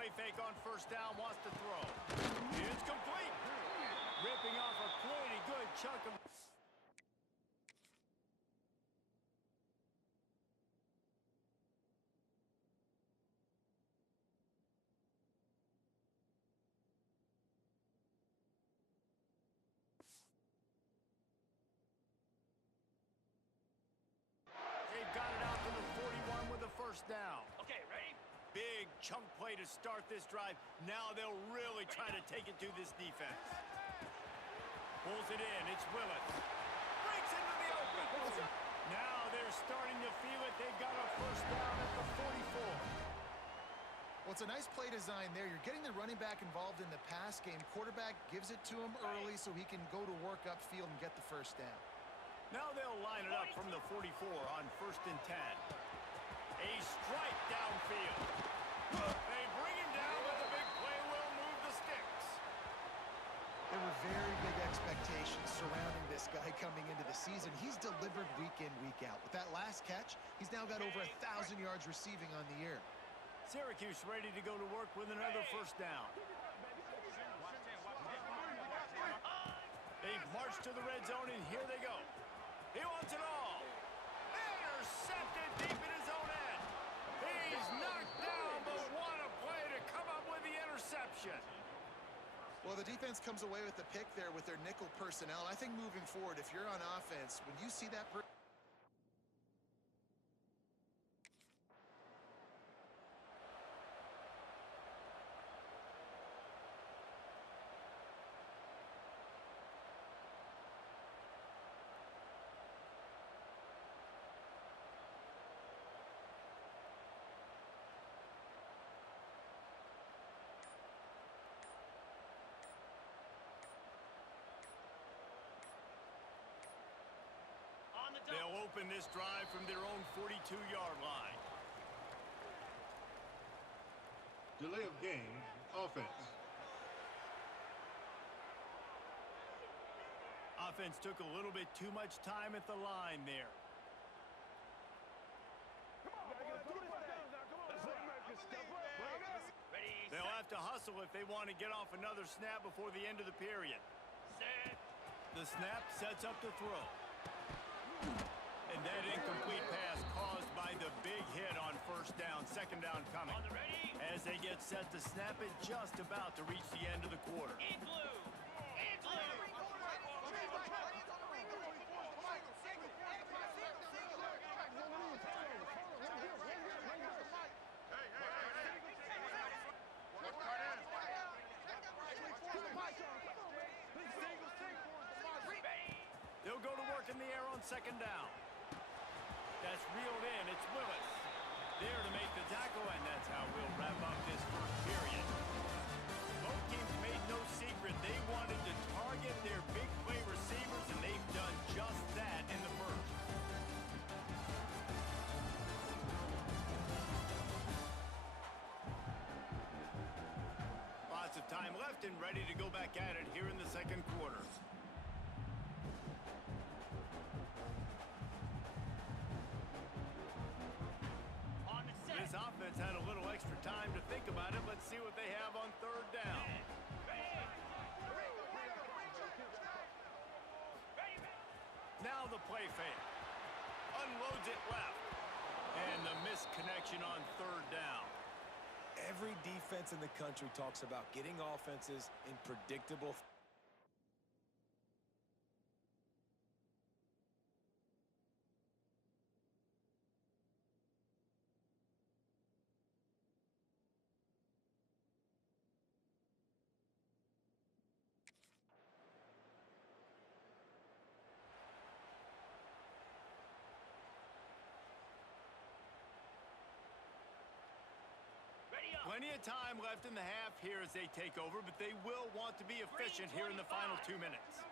play fake on first down, wants to throw. It's complete. Ripping off a pretty good chunk of... They've got it out to the 41 with a first down. Okay, ready? Big chunk play to start this drive. Now they'll really try to take it to this defense. Pulls it in. It's Willis. Breaks into the open. Now they're starting to feel it. They've got a first down at the 44. Well, it's a nice play design there. You're getting the running back involved in the pass game. Quarterback gives it to him early so he can go to work upfield and get the first down. Now they'll line it up from the 44 on 1st and 10. A strike downfield. They bring him down, but the big play will move the sticks. There were very big expectations surrounding this guy coming into the season. He's delivered week in, week out. With that last catch, he's now got over 1,000 yards receiving on the year. Syracuse ready to go to work with another first down. They've marched to the red zone, and here they go. He wants it all. Intercepted deep in his own end. He's knocked down, but what a play to come up with the interception. Well, the defense comes away with the pick there with their nickel personnel. I think moving forward, if you're on offense, when you see that They'll open this drive from their own 42-yard line. Delay of game, offense. Offense took a little bit too much time at the line there. They'll have to hustle if they want to get off another snap before the end of the period. Set. The snap sets up the throw. And that incomplete pass caused by the big hit on first down. Second down coming. On the ready. As they get set to snap it, just about to reach the end of the quarter. In blue. In blue. They'll go to work in the air on second down. That's reeled in. It's Willis. There to make the tackle, and that's how we'll wrap up this first period. Both teams made no secret. They wanted to target their big play receivers, and they've done just that in the first. Lots of time left and ready to go back at it here in the second quarter. This offense had a little extra time to think about it. Let's see what they have on third down. Now the play fake. Unloads it left. And the misconnection on third down. Every defense in the country talks about getting offenses in predictable... Plenty of time left in the half here as they take over, but they will want to be efficient here in the final 2 minutes.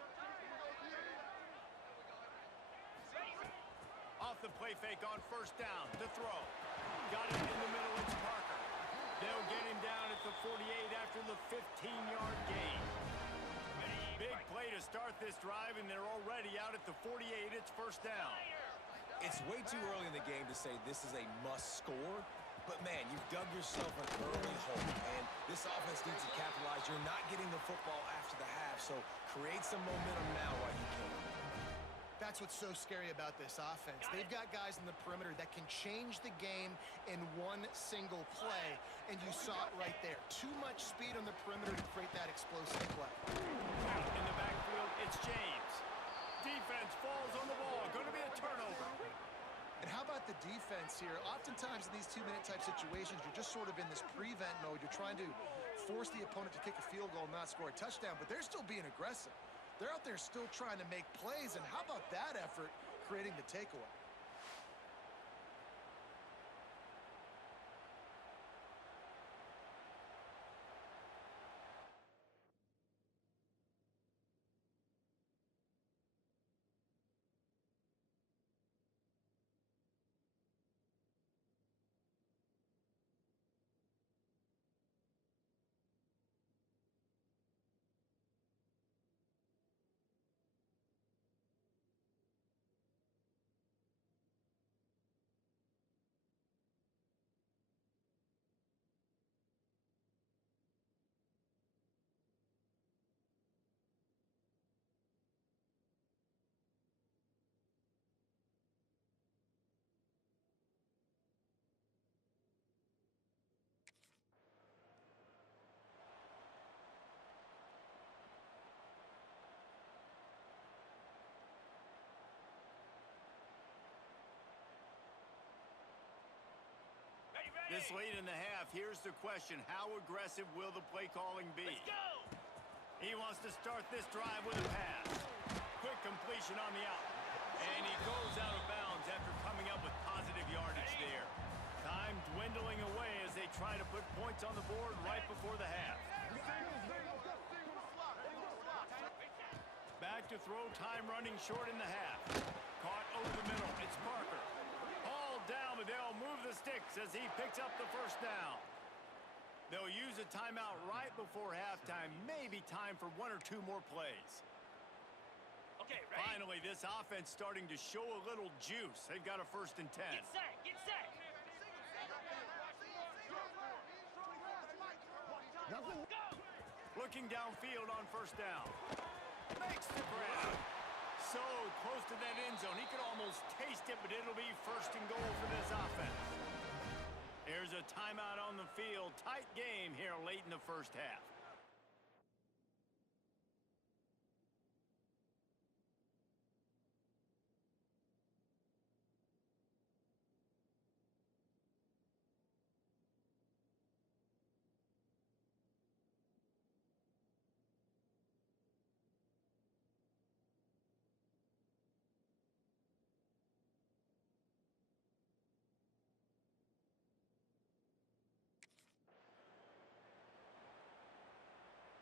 Off the play fake on first down. The throw. Got it in the middle. It's Parker. They'll get him down at the 48 after the 15-yard gain. Big play to start this drive, and they're already out at the 48. It's first down. It's way too early in the game to say this is a must score. But, man, you've dug yourself an early hole, and this offense needs to capitalize. You're not getting the football after the half, so create some momentum now while you can. That's what's so scary about this offense. They've got guys in the perimeter that can change the game in one single play, and you saw it right there. Too much speed on the perimeter to create that explosive play. In the backfield, it's James. Defense falls on the ball. Going to be a turnover. And how about the defense here? Oftentimes in these two-minute type situations, you're just sort of in this prevent mode. You're trying to force the opponent to kick a field goal and not score a touchdown, but they're still being aggressive. They're out there still trying to make plays, and how about that effort creating the takeaway? Ready, ready. This late in the half, here's the question. How aggressive will the play calling be? Let's go. He wants to start this drive with a pass. Quick completion on the out. And he goes out of bounds after coming up with positive yardage there. Time dwindling away as they try to put points on the board right before the half. Back to throw, time running short in the half. Caught over the middle. It's Parker. Hauled down, but they'll move the sticks as he picks up the first down. They'll use a timeout right before halftime. Maybe time for one or two more plays. Okay, ready. Finally, this offense starting to show a little juice. They've got a 1st and 10. Get set. Get set. Go. Looking downfield on 1st down. Makes the grab. So close to that end zone. He could almost taste it, but it'll be 1st and goal for this offense. Here's a timeout on the field. Tight game here late in the 1st half.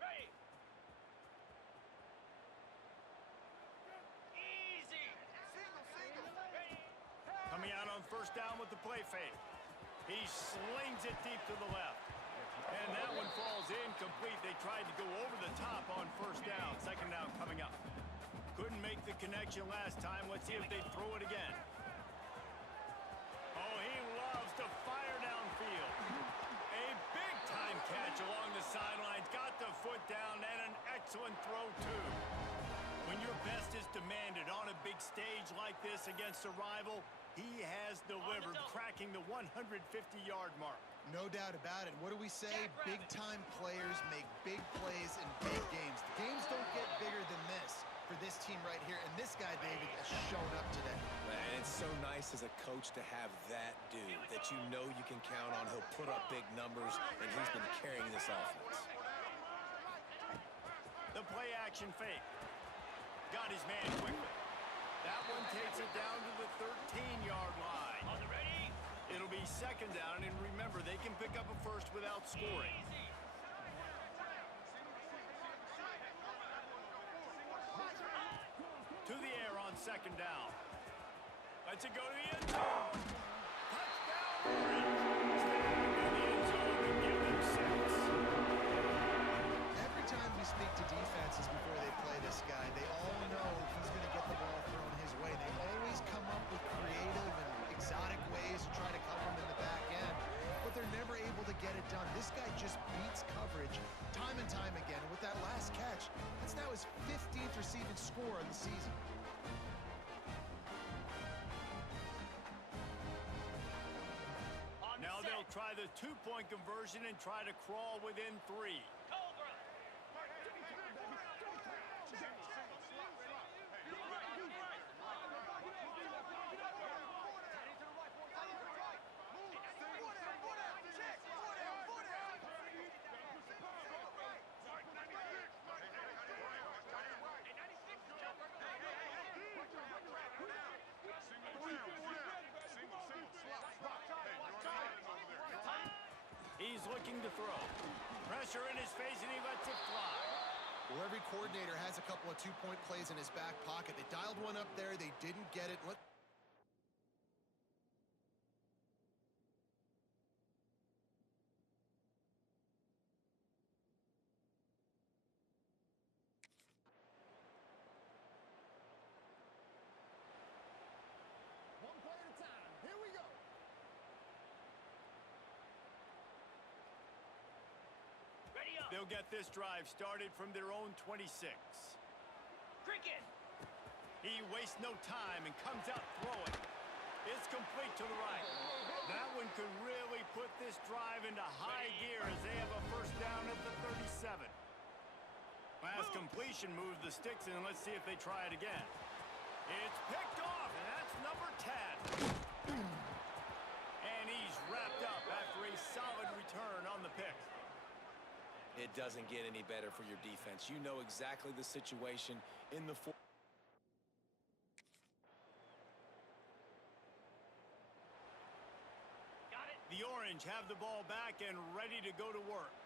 Ready. Easy. Ready. Coming out on 1st down with the play fake. He slings it deep to the left. And that one falls incomplete. They tried to go over the top on 1st down. 2nd down coming up. Couldn't make the connection last time. Let's see if they throw it again. Oh, he loves to fire downfield. A big-time catch along the sidelines. Got the foot down and an excellent throw, too. When your best is demanded on a big stage like this against a rival, he has delivered, cracking the 150-yard mark. No doubt about it. What do we say? Big-time players make big plays in big games. The games don't get bigger than this for this team right here, and this guy, David, has shown up today. And it's so nice as a coach to have that dude that you know you can count on. He'll put up big numbers, and he's been carrying this offense. The play action fake. Got his man quickly. That one takes it down to the 13-yard line. On the ready. It'll be 2nd down, and remember, they can pick up a first without scoring. Easy. To the air on 2nd down. Lets it go to the end zone. Touchdown, Orange. Stand in the end zone and give them 6. Every time we speak to defenses before they play this guy, they all know he's going to get the ball thrown his way. They always come up with creative and exotic ways to try to cover him in the back end. 15th receiving score in the season. Now they'll try the two-point conversion and try to crawl within 3. Cobra. He's looking to throw. Pressure in his face, and he lets it fly. Well, every coordinator has a couple of two-point plays in his back pocket. They dialed one up there. They didn't get it. One play at a time. Here we go. Ready up. They'll get this drive started from their own 26. Cricket. He wastes no time and comes out throwing. It's complete to the right. That one could really put this drive into high gear as they have a first down at the 37. Last completion moved the sticks, and let's see if they try it again. It's picked off, and that's number 10. And he's wrapped up after a solid return on the pick. It doesn't get any better for your defense. You know exactly the situation in the fourth. Got it. The Orange have the ball back and ready to go to work.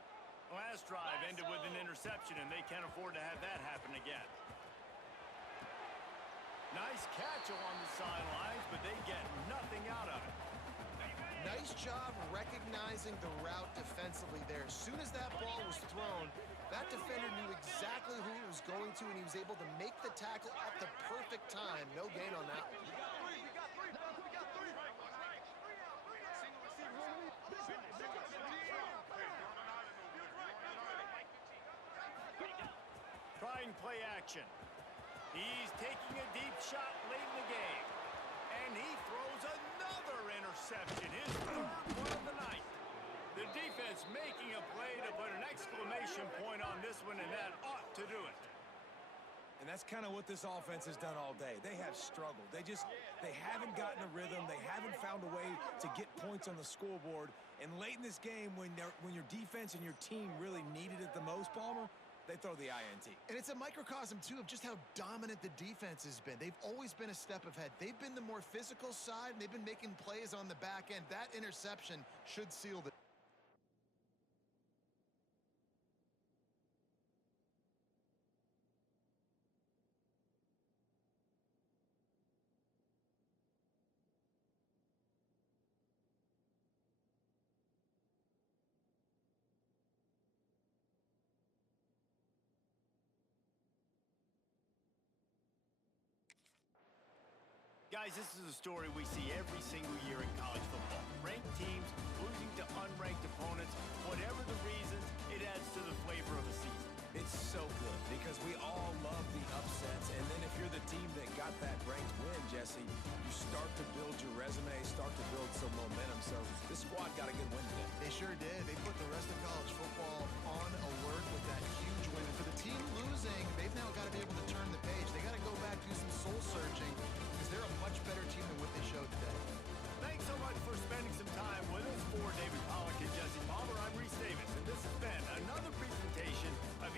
Last drive ended with an interception, and they can't afford to have that happen again. Nice catch along the sidelines, but they get nothing out of it. Nice job recognizing the route defensively there. As soon as that ball was thrown, that defender knew exactly who it was going to, and he was able to make the tackle at the perfect time. No gain on that one. Trying play action. He's taking a deep shot late in the game. And he throws another interception, his third one of the night. The defense making a play to put an exclamation point on this one, and that ought to do it. And that's kind of what this offense has done all day. They have struggled. They haven't gotten a rhythm. They haven't found a way to get points on the scoreboard. And late in this game, when your defense and your team really needed it the most, Palmer, they throw the INT. And it's a microcosm, too, of just how dominant the defense has been. They've always been a step ahead. They've been the more physical side, and they've been making plays on the back end. That interception should seal the... Guys, this is a story we see every single year in college football. Ranked teams losing to unranked opponents. Whatever the reasons, it adds to the flavor of the season. It's so good because we all love the upsets. And then if you're the team that got that ranked win, Jesse, you start to build your resume, start to build some momentum. So this squad got a good win today. They sure did. They put the rest of college football on alert with that huge win. And for the team losing, they've now got to be able to turn the page. They got to go back, do some soul searching, because they're a much better team than what they showed today. Thanks so much for spending some time with us. For David Pollack and Jesse Palmer, I'm Reese Davis, and this has been another presentation of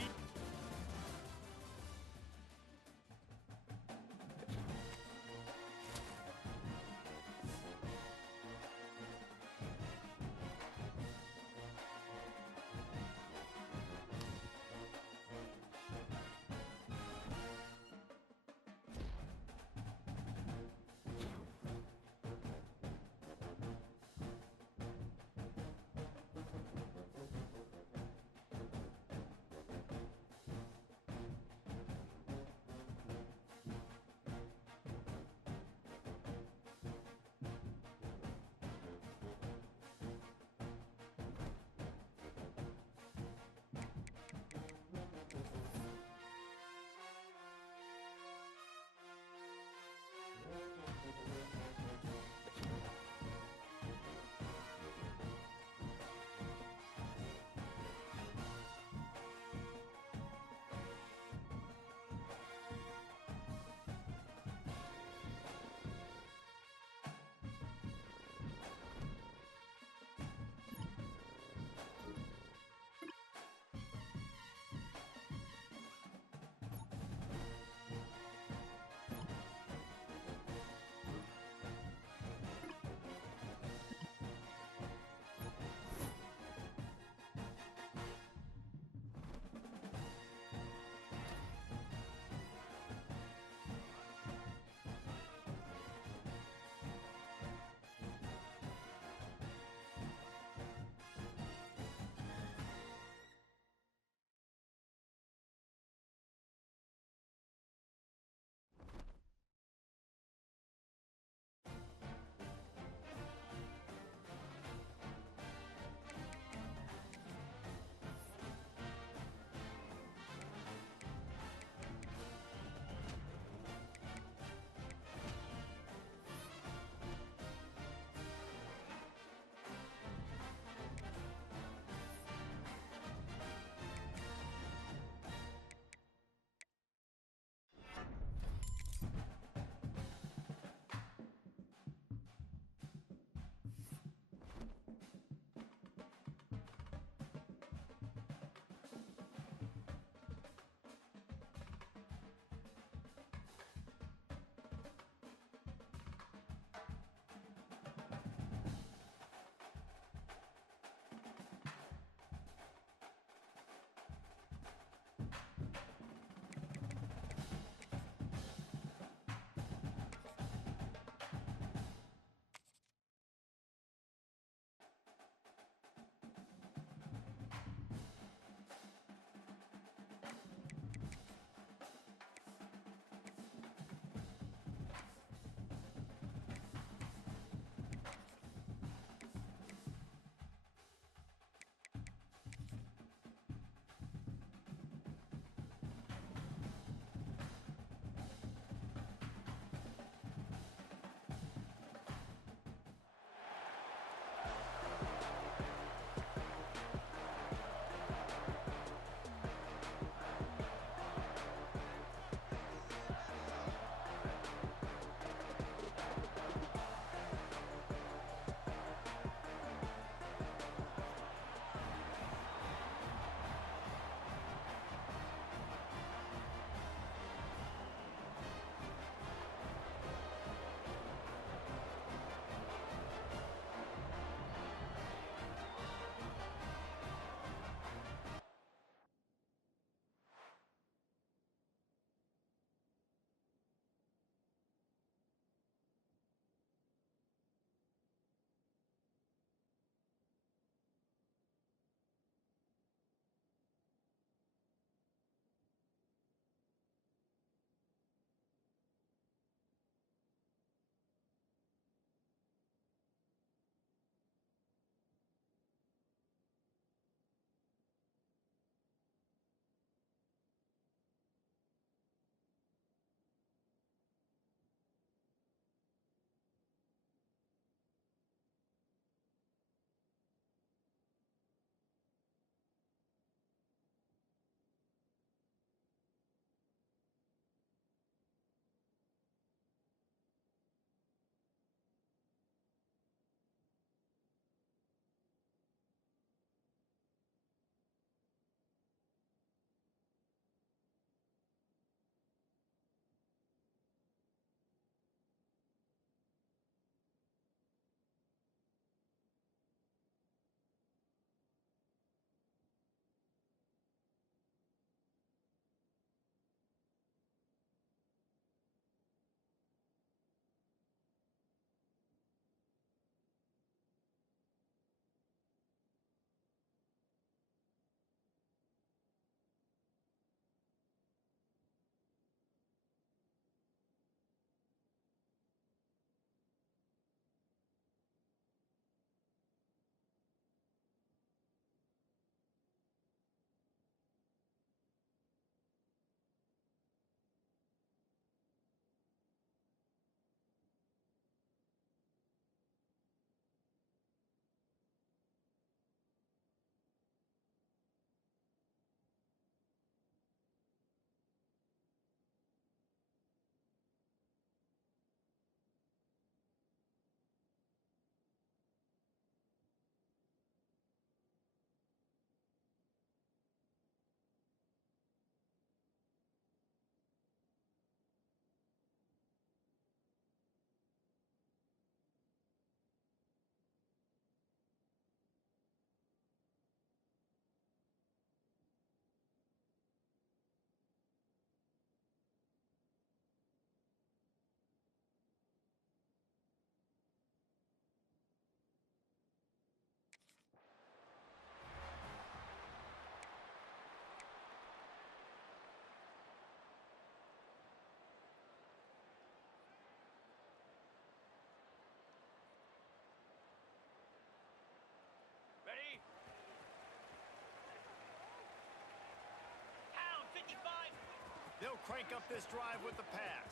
crank up this drive with the pass.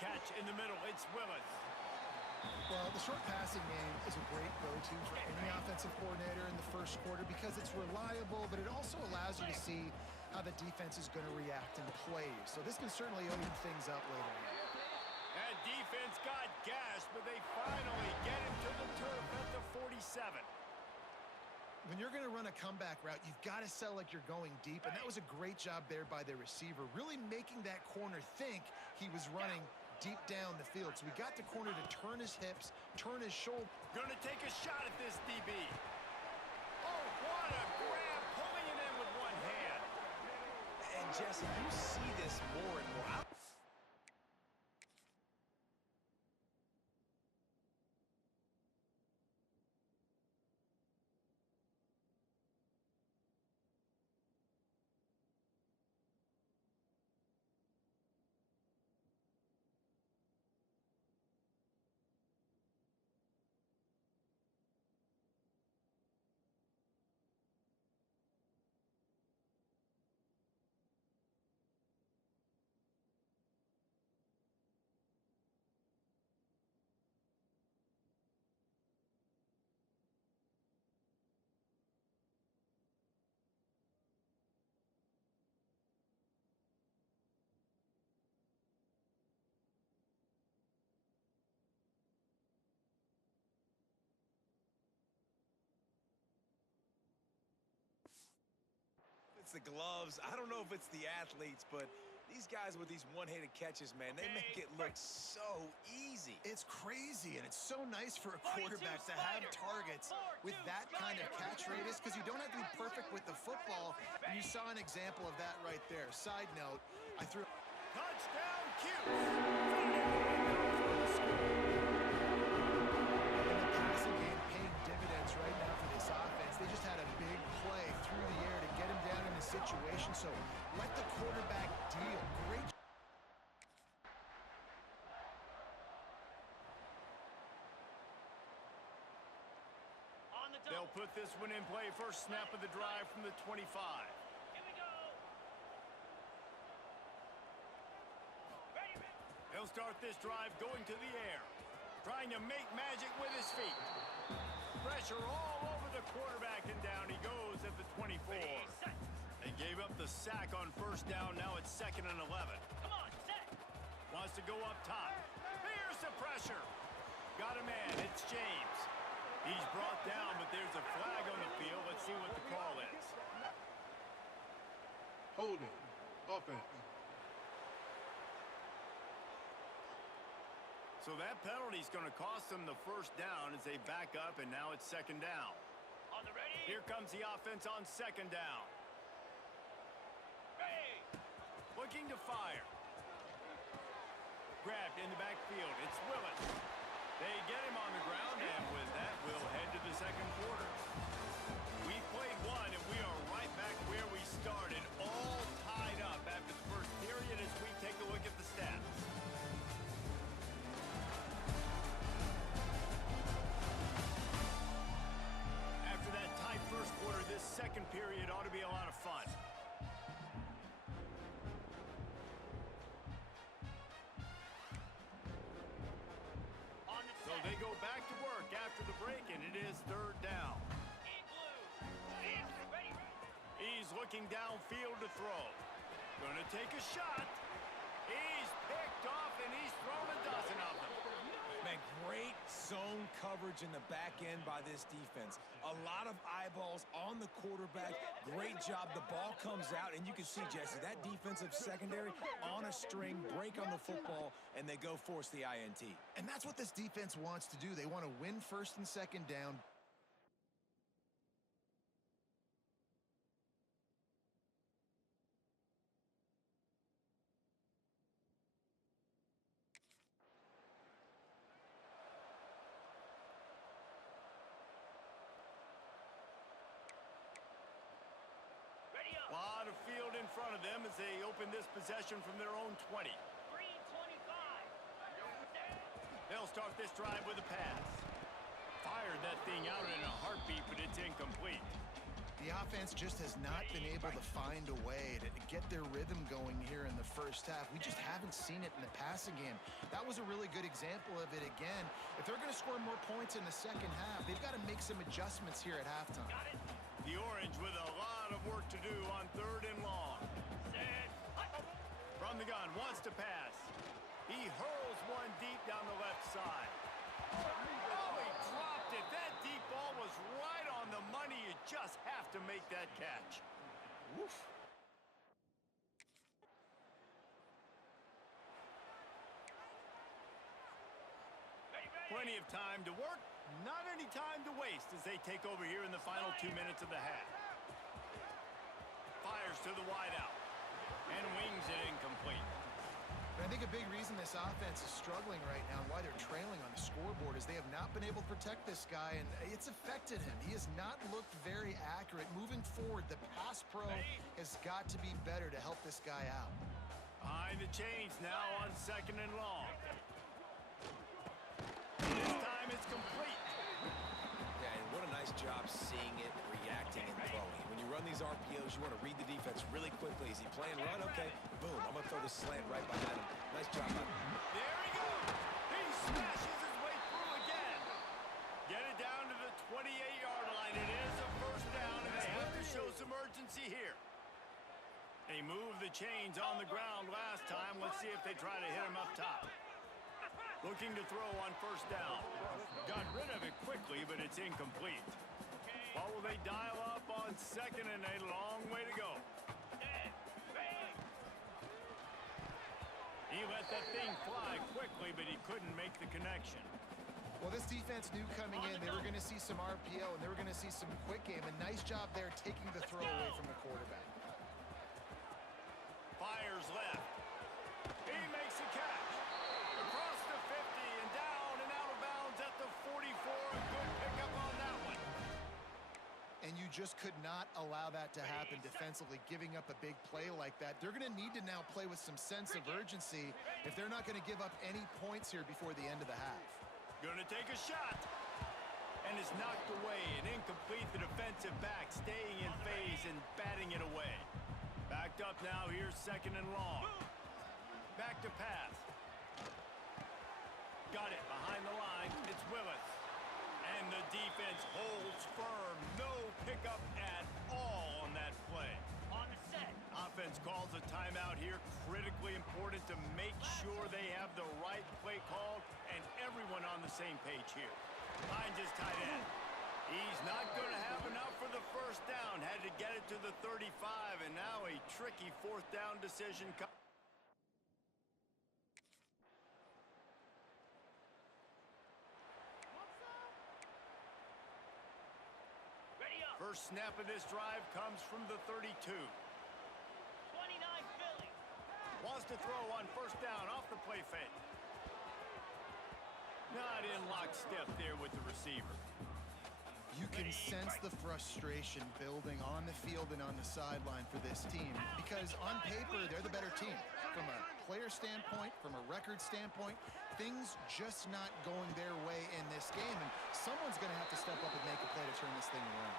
Catch in the middle. It's Willis. Well, the short passing game is a great go-to for any offensive coordinator in the first quarter because it's reliable, but it also allows you to see how the defense is going to react in plays. So this can certainly open things up later on. That defense got gashed, but they finally get him to the turf at the 47. When you're going to run a comeback route, you've got to sell like you're going deep, and that was a great job there by the receiver, really making that corner think he was running deep down the field. So we got the corner to turn his hips, turn his shoulder. Gonna take a shot at this DB. Oh, what a grab, pulling it in with one hand. And Jesse, you see this more and more. It's the gloves. I don't know if it's the athletes, but these guys with these one-handed catches, man, they make it look so easy. It's crazy, and it's so nice for a quarterback to have targets with that kind of catch radius because you don't have to be perfect with the football, and you saw an example of that right there. Side note, I threw... Touchdown, Cuse. And the passing game paying dividends right now for this offense. They just had a big play through the air to get him down in a situation, so let the quarterback deal. Great. On the double. They'll put this one in play. First snap of the drive from the 25. Here we go. Ready, man. They'll start this drive going to the air, trying to make magic with his feet. Pressure all over the quarterback, and down he goes at the 24. Ready, set. They gave up the sack on first down. Now it's 2nd and 11. Come on, set. Wants to go up top. Here's the pressure. Got a man. It's James. He's brought down, but there's a flag on the field. Let's see what the call is. Holding. Offense. So that penalty is going to cost them the first down as they back up, and now it's 2nd down. On the ready. Here comes the offense on 2nd down. Ready. Looking to fire. Grabbed in the backfield. It's Willis. They get him on the ground, and with that, we'll head to the 2nd quarter. We played one, and we are right back where we started, all tied up after the first period as we take a look at the stats. After that tight first quarter, this 2nd period ought to be a lot of fun. On the So set. they go back to work after the break, and it is 3rd down. In blue. He's ready. He's looking downfield to throw. Gonna take a shot. He's picked off, and he's thrown a dozen of them. Man, great zone coverage in the back end by this defense. A lot of eyeballs on the quarterback. Great job. The ball comes out, and you can see, Jesse, that defensive secondary on a string, break on the football, and they go force the INT. And that's what this defense wants to do. They want to win 1st and 2nd down. Ready up. Lot of field in front of them as they open this possession from their own 20. 325. They'll start this drive with a pass. Fired that thing out in a heartbeat, but it's incomplete. The offense just has not been able to find a way to get their rhythm going here in the first half. We just haven't seen it in the passing game. That was a really good example of it again. If they're going to score more points in the second half, they've got to make some adjustments here at halftime. Got it. The Orange with a lot of work to do on 3rd and long. Set. From the gun, wants to pass. He hurls one deep down the left side. Oh, he dropped it. That deep ball was right on the money. You just have to make that catch. Woof. Plenty of time to work, not any time to waste as they take over here in the final 2 minutes of the half. Fires to the wideout and wings it incomplete. And I think a big reason this offense is struggling right now and why they're trailing on the scoreboard is they have not been able to protect this guy, and it's affected him. He has not looked very accurate. Moving forward, the pass pro has got to be better to help this guy out. Behind the chains now on 2nd and long. This time it's complete. Yeah, and what a nice job seeing it, reacting, and throwing. When you run these RPOs, you want to read the defense really quickly. Is he playing run? Okay, boom. I'm going to throw the slant right behind him. Nice job. There he goes. He smashes his way through again. Get it down to the 28-yard line. It is a first down, and they have to show some urgency here. They moved the chains on the ground last time. Let's see if they try to hit him up top. Looking to throw on 1st down. Got rid of it quickly, but it's incomplete. What will they dial up on 2nd and a long way to go? He let that thing fly quickly, but he couldn't make the connection. Well, this defense knew coming in they were going to see some RPO and they were going to see some quick game. A nice job there taking the throw away from the quarterback. Fires left. He makes a catch. Across the 50 and down and out of bounds at the 44. A good pickup on that one. And you just could not allow that to happen defensively, giving up a big play like that. They're going to need to now play with some sense of urgency if they're not going to give up any points here before the end of the half. Gonna take a shot. And it's knocked away and incomplete. The defensive back staying in phase and batting it away. Backed up now, here's 2nd and long. Back to pass. Got it behind the line. It's Willis. And the defense holds firm. No pickup at all on that play. On the set. Offense calls a timeout here. Critically important to make sure they have the right play called and everyone on the same page here. Finds his tight end. He's not going to have enough for the 1st down. Had to get it to the 35, and now a tricky 4th down decision. Ready up. First snap of this drive comes from the 32. 29 Philly. Wants to throw on 1st down off the play fake. Not in lockstep there with the receiver. You can sense the frustration building on the field and on the sideline for this team because on paper, they're the better team. From a player standpoint, from a record standpoint, things just not going their way in this game, and someone's going to have to step up and make a play to turn this thing around.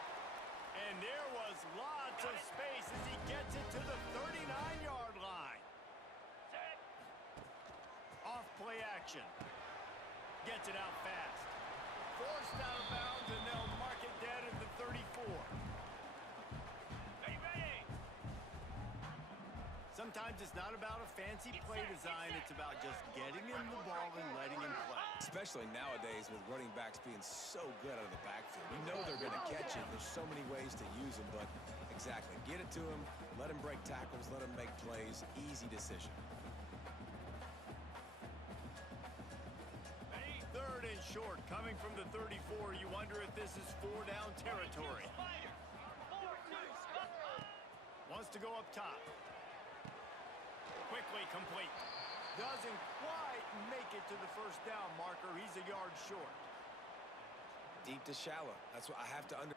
And there was lots of space as he gets it to the 39-yard line. Set. Off play action. Gets it out fast. Forced out of bounds, and they'll mark it dead at the 34. Ready, ready. Sometimes it's not about a fancy play design. It's about just getting him the ball and letting him play. Especially nowadays with running backs being so good out of the backfield. You know they're going to catch it. There's so many ways to use them, but exactly. Get it to him, let him break tackles, let him make plays. Easy decision. 3rd and short, coming from the 34. You wonder if this is 4-down territory. Wants to go up top. Quickly complete. Doesn't quite make it to the 1st down marker. He's a yard short. Deep to shallow. That's what I have to under.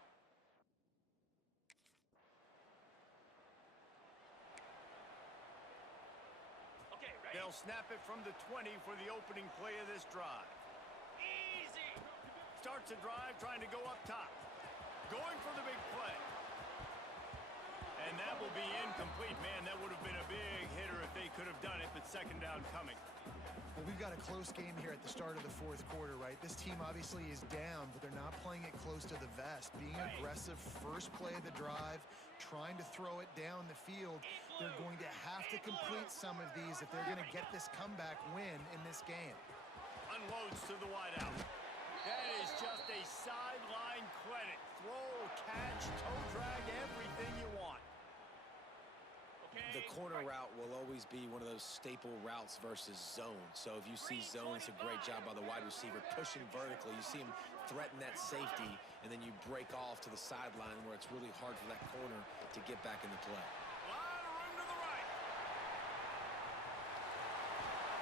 Okay, ready. They'll snap it from the 20 for the opening play of this drive. Easy. Starts the drive trying to go up top. Going for the big play. And that will be incomplete. Man, that would have been a big hitter if they could have done touchdown coming. Well, we've got a close game here at the start of the fourth quarter, right? This team obviously is down, but they're not playing it close to the vest. Being aggressive, first play of the drive, trying to throw it down the field. They're going to have to complete some of these if they're going to get this comeback win in this game. Unloads to the wideout. That is just a sideline credit. Throw, catch, toe drag, everything you want. The corner route will always be one of those staple routes versus zone. So if you see zone, it's a great job by the wide receiver pushing vertically. You see him threaten that safety, and then you break off to the sideline where it's really hard for that corner to get back into play. A lot of room to the right.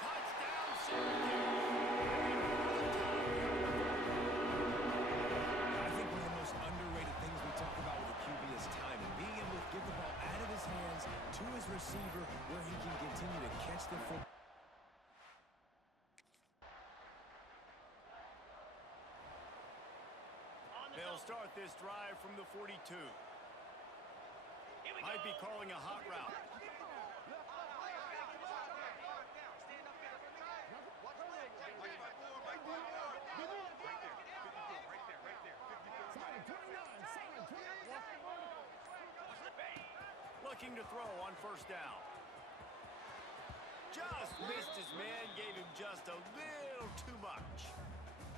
Touchdown, Syracuse. I think one of the most underrated things we talk about with a QB is timing. Being able to get the ball out of his hands to his receiver where he can continue to catch the football. They'll start this drive from the 42. Might be calling a hot route. Looking to throw on first down. Just missed his man, gave him just a little too much.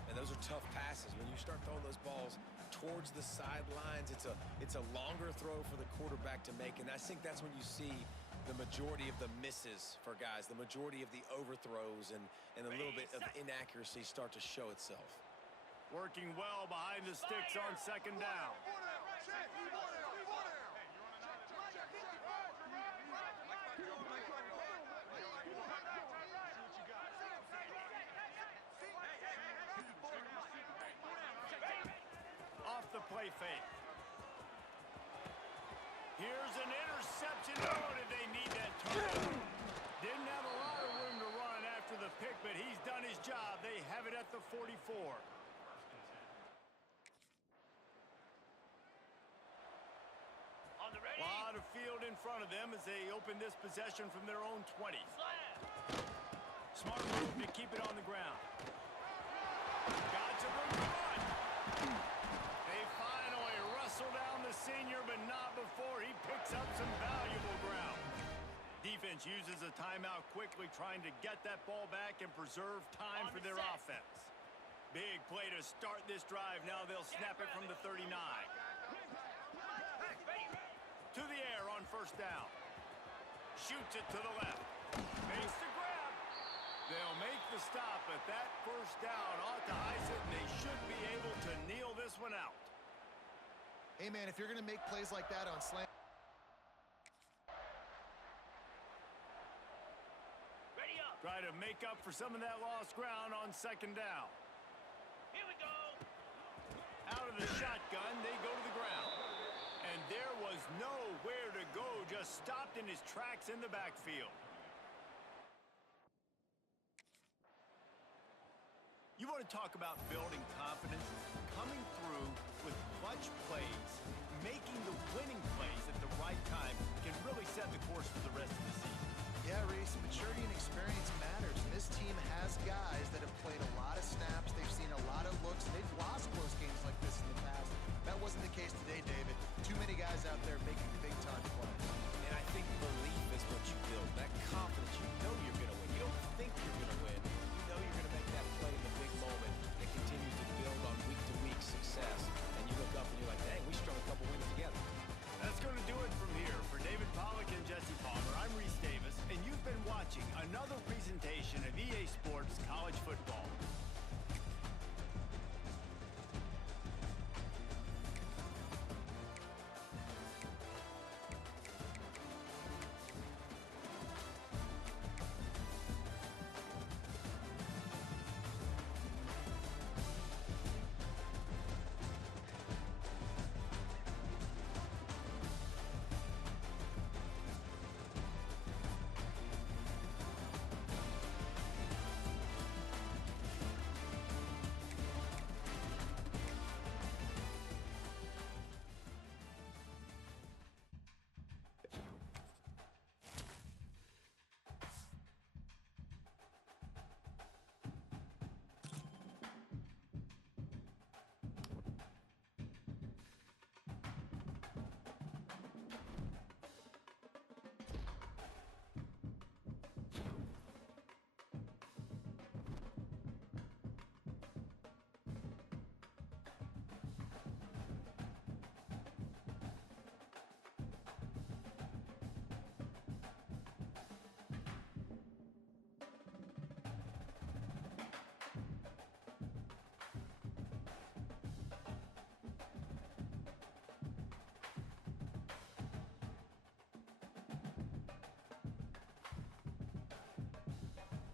And those are tough passes. When you start throwing those balls towards the sidelines, it's a longer throw for the quarterback to make. And I think that's when you see the majority of the misses for guys, the majority of the overthrows and a little bit of inaccuracy start to show itself. Working well behind the sticks on second down. Off the play fake. Here's an interception. Oh, did they need that turnover? Didn't have a lot of room to run after the pick, but he's done his job. They have it at the 44. On the ready. A lot of field in front of them as they open this possession from their own 20. Smart move to keep it on the ground. Got some room to run. They finally wrestle down the senior, but not before he picks up some valuable ground. Defense uses a timeout quickly, trying to get that ball back and preserve time for their offense. Big play to start this drive. Now they'll snap it from the 39. To the air on first down. Shoots it to the left. Makes the grab. They'll make the stop, but that first down ought to ice it, and they should be able to kneel this one out. Hey, man, if you're going to make plays like that on slant. Ready up. Try to make up for some of that lost ground on second down. Here we go. Out of the shotgun, they go to the ground. And there was nowhere to go, just stopped in his tracks in the backfield. You want to talk about building confidence? Coming through with clutch plays, making the winning plays at the right time can really set the course for the rest of the season. Yeah, Reese, maturity and experience matters. And this team has guys that have played a lot of snaps. They've seen a lot of looks. They've lost close games like this in the past. That wasn't the case today, David. Too many guys out there making big-time plays. And I think belief is what you build. That confidence